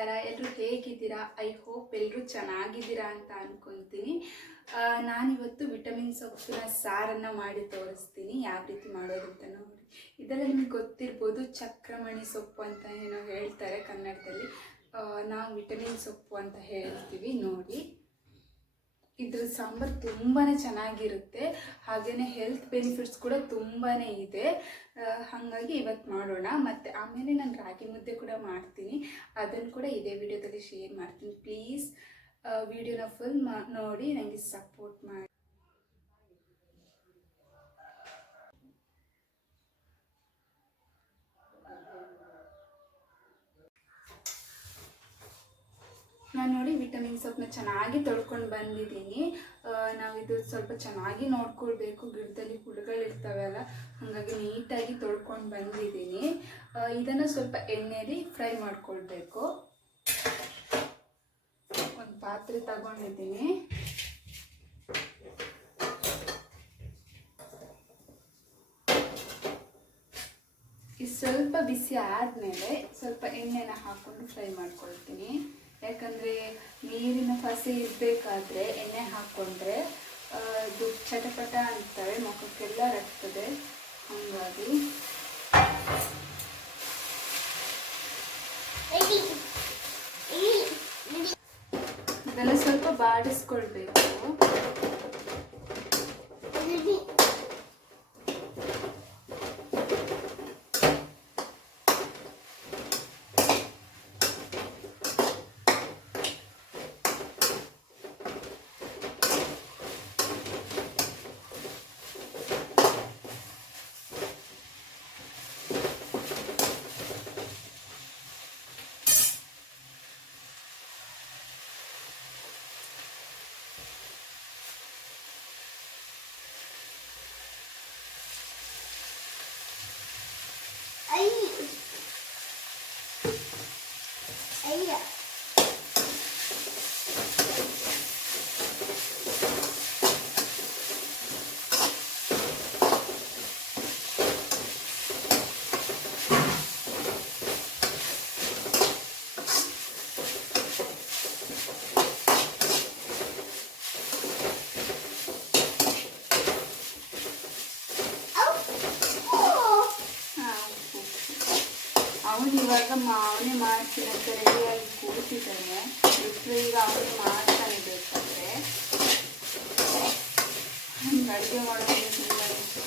ನಮಸ್ಕಾರ. ಎಲ್ಲರೂ ಹೇಗಿದ್ದೀರಾ? ಐ ಹೋಪ್ ಎಲ್ಲರೂ ಚೆನ್ನಾಗಿದ್ದೀರಾ ಅಂತ ಅನ್ಕೊತೀನಿ ಆ, ನಾನಿವತ್ತು ವಿಟಮಿನ್ ಸೊಪ್ಪಿನ ಸಾರನ್ನು ಮಾಡಿ ತೋರಿಸ್ತೀನಿ. ಯಾವ ರೀತಿ ಮಾಡೋದು ಅಂತ ನೋಡಿ. ಇದೆಲ್ಲ ನಿಮ್ಗೆ ಗೊತ್ತಿರ್ಬೋದು ಚಕ್ರಮಣಿ ಸೊಪ್ಪು ಅಂತ ಏನೋ ಹೇಳ್ತಾರೆ ಕನ್ನಡದಲ್ಲಿ. ನಾವು ವಿಟಮಿನ್ ಸೊಪ್ಪು ಅಂತ ಹೇಳ್ತೀವಿ ನೋಡಿ. ಇದ್ರ ಸಾಂಬಾರು ತುಂಬಾ ಚೆನ್ನಾಗಿರುತ್ತೆ. ಹಾಗೇ ಹೆಲ್ತ್ ಬೆನಿಫಿಟ್ಸ್ ಕೂಡ ತುಂಬಾ ಇದೆ. ಹಾಗಾಗಿ ಇವತ್ತು ಮಾಡೋಣ. ಮತ್ತು ಆಮೇಲೆ ನಾನು ರಾಗಿ ಮುದ್ದೆ ಕೂಡ ಮಾಡ್ತೀನಿ. ಅದನ್ನು ಕೂಡ ಇದೇ ವಿಡಿಯೋದಲ್ಲಿ ಶೇರ್ ಮಾಡ್ತೀನಿ. ಪ್ಲೀಸ್ ವಿಡಿಯೋನ ಫುಲ್ ನೋಡಿ ನನಗೆ ಸಪೋರ್ಟ್ ಮಾಡಿ. ನೋಡಿ ವಿಟಮಿನ್ ಸೊಪ್ಪನ್ನ ಚೆನ್ನಾಗಿ ತೊಳ್ಕೊಂಡು ಬಂದಿದ್ದೀನಿ. ನಾವು ಇದು ಸ್ವಲ್ಪ ಚೆನ್ನಾಗಿ ನೋಡ್ಕೊಳ್ಬೇಕು. ಗಿಡದಲ್ಲಿ ಹುಳುಗಳಿರ್ತವೆಲ್ಲ ಹಾಗಾಗಿ ನೀಟಾಗಿ ತೊಳ್ಕೊಂಡು ಬಂದಿದ್ದೀನಿ. ಇದನ್ನು ಸ್ವಲ್ಪ ಎಣ್ಣೆಯಲ್ಲಿ ಫ್ರೈ ಮಾಡ್ಕೊಳ್ಬೇಕು. ಒಂದು ಪಾತ್ರೆ ತಗೊಂಡಿದ್ದೀನಿ. ಇದು ಸ್ವಲ್ಪ ಬಿಸಿ ಆದಮೇಲೆ ಸ್ವಲ್ಪ ಎಣ್ಣೆನ ಹಾಕ್ಕೊಂಡು ಫ್ರೈ ಮಾಡ್ಕೊಳ್ತೀನಿ. ಯಾಕಂದರೆ ನೀರಿನ ಫಸಿ ಇರಬೇಕಾದ್ರೆ ಎಣ್ಣೆ ಹಾಕ್ಕೊಂಡ್ರೆ ಅದು ಚಟಪಟ ಅಂತವೆ ಮುಖಕ್ಕೆಲ್ಲ ರಕ್ತದೆ. ಹಾಗಾಗಿ ಇದೆಲ್ಲ ಸ್ವಲ್ಪ ಬಾಡಿಸ್ಕೊಳ್ಬೇಕು ಅವನು ಇವಾಗ ಅವನೇ ಮಾಡ್ತೀನಿ ಅಂತ ರೆಡಿಯಾಗಿ ಕೂತಿದ್ದಾನೆ ಅವನೇ ಮಾಡ್ತಾನೆ ಬೇಕಾದ್ರೆ ಅಡುಗೆ ಮಾಡೋದು ತುಂಬ ಇಷ್ಟ.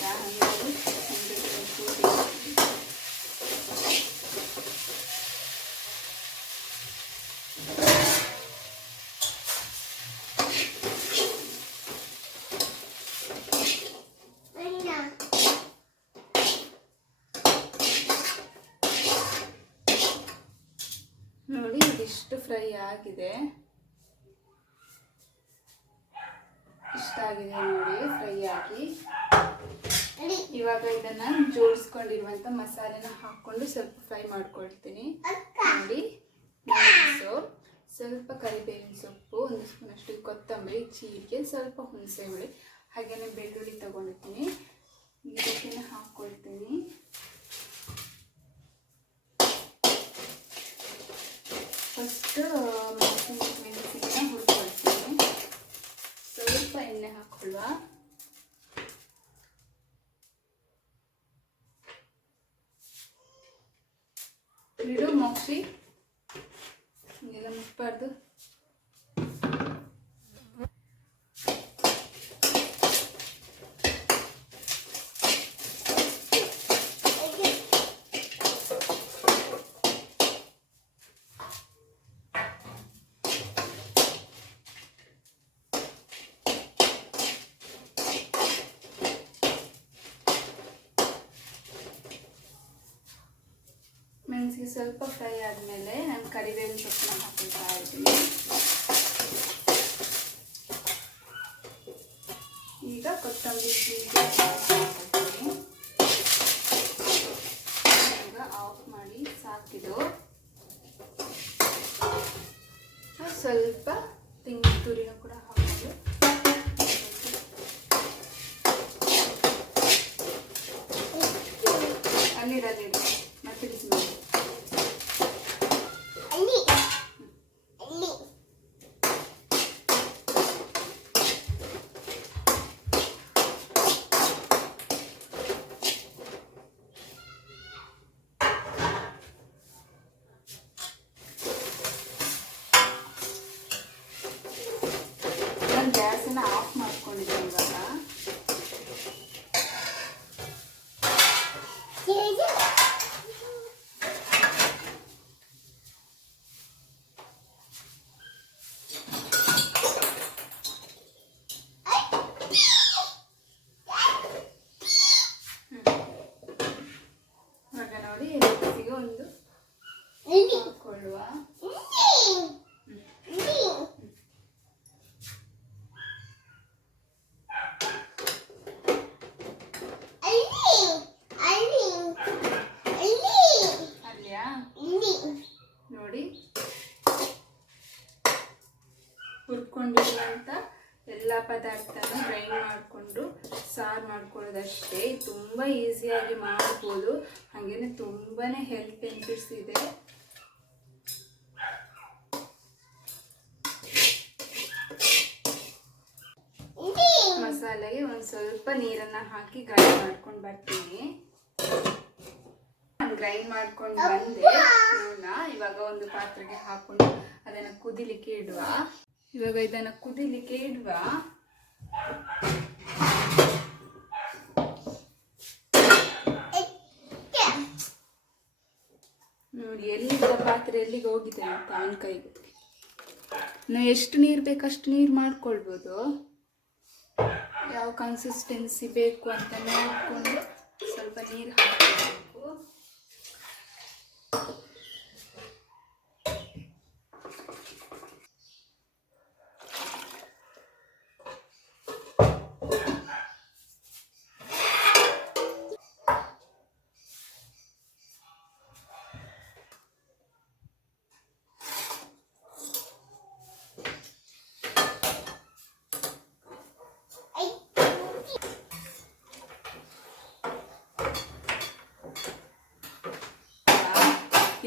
ನೋಡಿ ಇದಿಷ್ಟು ಫ್ರೈ ಆಗಿದೆ. ಇಷ್ಟ ಆಗಿದೆ ನೋಡಿ ಫ್ರೈ ಆಗಿ. ಇವಾಗ ಇದನ್ನ ಜೋಡಿಸ್ಕೊಂಡಿರುವಂತ ಮಸಾಲೆನ ಹಾಕೊಂಡು ಸ್ವಲ್ಪ ಫ್ರೈ ಮಾಡ್ಕೊಳ್ತೀನಿ. ನೋಡಿ ಸ್ವಲ್ಪ ಕರಿಬೇವಿನ ಸೊಪ್ಪು ಒಂದು ಸ್ಪೂನ್ ಅಷ್ಟು ಕೊತ್ತಂಬರಿ ಜೀರಿಗೆ ಸ್ವಲ್ಪ ಹುಣಸೆ ಹುಳಿ ಹಾಗೆಯೇ ಬೆಳ್ಳುಳ್ಳಿ ತಗೊಂಡಿರ್ತೀನಿ. ಇದಕ್ಕೆ ಹಾಕ್ಕೊಳ್ತೀನಿ. ಫಸ್ಟ್ ಹಾಕೊಳ್ಳುವ ಬಿಡು ಮೋಕ್ಷಿ. ಹಿಂಗೆಲ್ಲ ಮುಟ್ಬಾರ್ದು. ಸ್ವಲ್ಪ ಫ್ರೈ ಆದಮೇಲೆ ನಾನು ಕರಿಬೇವಿನ ಸೊಪ್ಪನ್ನ ಹಾಕೊಳ್ತಾ ಇದ್ದೀನಿ ಈಗ ಕೊತ್ತಂಬರಿ ಜೀರಿಗೆ ಹಾಕ್ಕೊಳ್ತೀನಿ. ಈಗ ಆಫ್ ಮಾಡಿ ಸಾಕಿದು ಸ್ವಲ್ಪ หนาว ಪದಾರ್ಥನ ಫ್ರೈ ಮಾಡಿಕೊಂಡು ಸಾರು ಮಾಡ್ಕೊಳ್ಳೋದಷ್ಟೇ. ತುಂಬ ಈಸಿಯಾಗಿ ಮಾಡ್ಬೋದು. ಹಾಗೇನೆ ತುಂಬಾ ಹೆಲ್ತ್ ಬೆನಿಫಿಟ್ಸ್ ಇದೆ. ಮಸಾಲೆಗೆ ಒಂದು ಸ್ವಲ್ಪ ನೀರನ್ನು ಹಾಕಿ ಗ್ರೈಂಡ್ ಮಾಡ್ಕೊಂಡು ಬರ್ತೀನಿ. ಗ್ರೈಂಡ್ ಮಾಡ್ಕೊಂಡು ಬಂದೆ. ಇವಾಗ ಒಂದು ಪಾತ್ರೆಗೆ ಹಾಕೊಂಡು ಅದನ್ನು ಕುದಿಲಿಕ್ಕೆ ಇಡುವ. ಇವಾಗ ಇದನ್ನು ಕುದಿಲಿಕ್ಕೆ ಇಡುವ. ನೋಡಿ ಎಲ್ಲಿದ್ದ ಪಾತ್ರೆ ಎಲ್ಲಿಗೆ ಹೋಗಿದೆ ಅಂತ ಅವನ ಕೈಗೆ ನಾವು ಎಷ್ಟು ನೀರು ಬೇಕಷ್ಟು ನೀರು ಮಾಡ್ಕೊಳ್ಬೋದು. ಯಾವ ಕನ್ಸಿಸ್ಟೆನ್ಸಿ ಬೇಕು ಅಂತ ನೋಡಿಕೊಂಡು ಸ್ವಲ್ಪ ನೀರು ಹಾಕಬೇಕು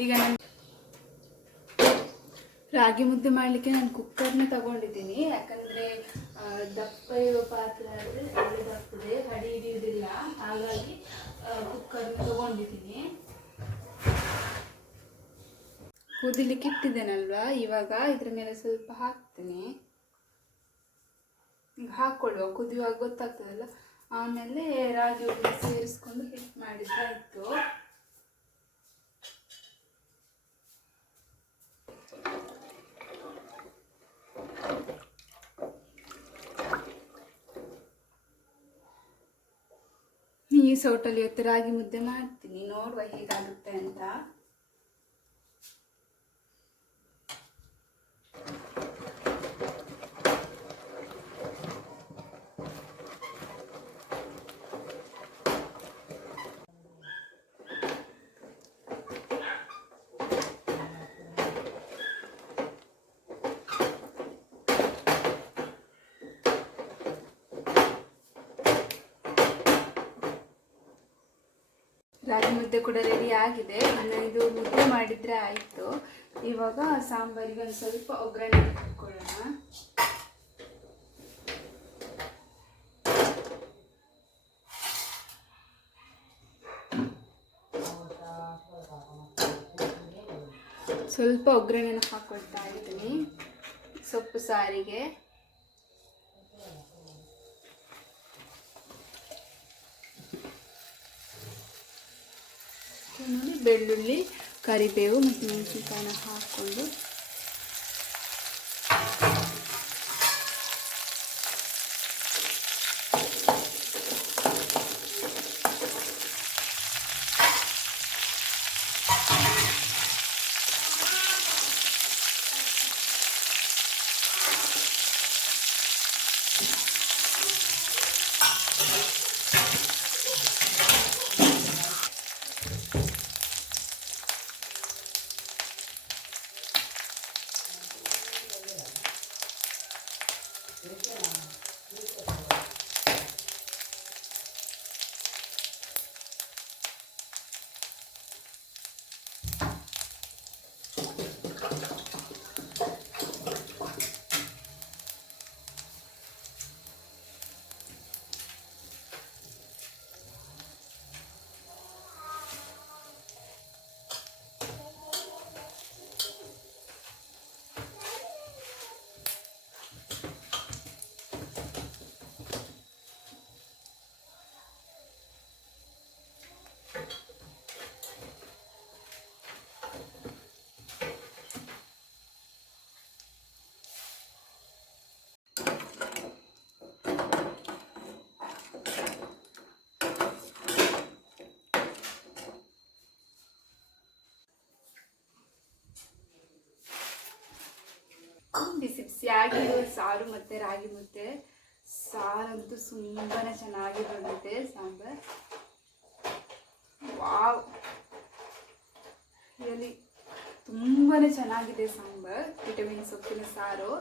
ಈಗ ನಾನು ರಾಗಿ ಮುದ್ದೆ ಮಾಡಲಿಕ್ಕೆ ನಾನು ಕುಕ್ಕರ್ನ ತಗೊಂಡಿದ್ದೀನಿ. ಯಾಕಂದರೆ ದಪ್ಪ ಇರೋ ಪಾತ್ರೆ ಆದರೆ ಅಲ್ಲಿ ಬರ್ತದೆ ಹಡಿ ಹಿಡಿಯುವುದಿಲ್ಲ ಹಾಗಾಗಿ ಕುಕ್ಕರ್ನ ತಗೊಂಡಿದ್ದೀನಿ. ಕುದಿಲಿಕ್ಕೆ ಇಟ್ಟಿದ್ದೇನಲ್ವಾ? ಇವಾಗ ಇದ್ರ ಮೇಲೆ ಸ್ವಲ್ಪ ಹಾಕ್ತೀನಿ. ಹಾಕ್ಕೊಳ್ಳುವ ಕುದಿಯುವಾಗ ಗೊತ್ತಾಗ್ತದಲ್ಲ. ಆಮೇಲೆ ರಾಗಿ ಮುದ್ದೆ ಸೇರಿಸ್ಕೊಂಡು ಹಿಟ್ಟು ಮಾಡಿದ್ರೆ ಆಯಿತು. ಈ ಸೌಟಲ್ಲಿ ಇವತ್ತು ರಾಗಿ ಮುದ್ದೆ ಮಾಡ್ತೀನಿ. ನೋಡುವ ಹೇಗಾಗುತ್ತೆ ಅಂತ. ರಾಗಿ ಮುದ್ದೆ ಕೂಡ ರೆಡಿ ಆಗಿದೆ. ಇನ್ನು ಇದು ಮುದ್ದೆ ಮಾಡಿದರೆ ಆಯಿತು. ಇವಾಗ ಸಾಂಬಾರಿಗೆ ಒಂದು ಸ್ವಲ್ಪ ಒಗ್ಗರಣೆ ಹಾಕ್ಕೊಳ್ಳೋಣ. ಸ್ವಲ್ಪ ಒಗ್ಗರಣೆನ ಹಾಕ್ಕೊಳ್ತಾ ಇದ್ದೀನಿ. ಸೊಪ್ಪು ಸಾರಿಗೆ. ನೋಡಿ ಬೆಳ್ಳುಳ್ಳಿ ಕರಿಬೇವು ಮತ್ತು ಮೆಣಸಿನ್ಕಾಯಿನ ಹಾಕ್ಕೊಂಡು Creo ಸಾರು ಮತ್ತು ರಾಗಿ ಮುದ್ದೆ. ಸಾರಂತೂ ತುಂಬಾ ಚೆನ್ನಾಗಿ ಬಂದಿದೆ ಸಾಂಬಾರ್. ವಾವ್. ರಿಯಲಿ ತುಂಬಾ ಚೆನ್ನಾಗಿದೆ ಸಾಂಬಾರ್. ವಿಟಮಿನ್ ಸೊಪ್ಪಿನ ಸಾರು.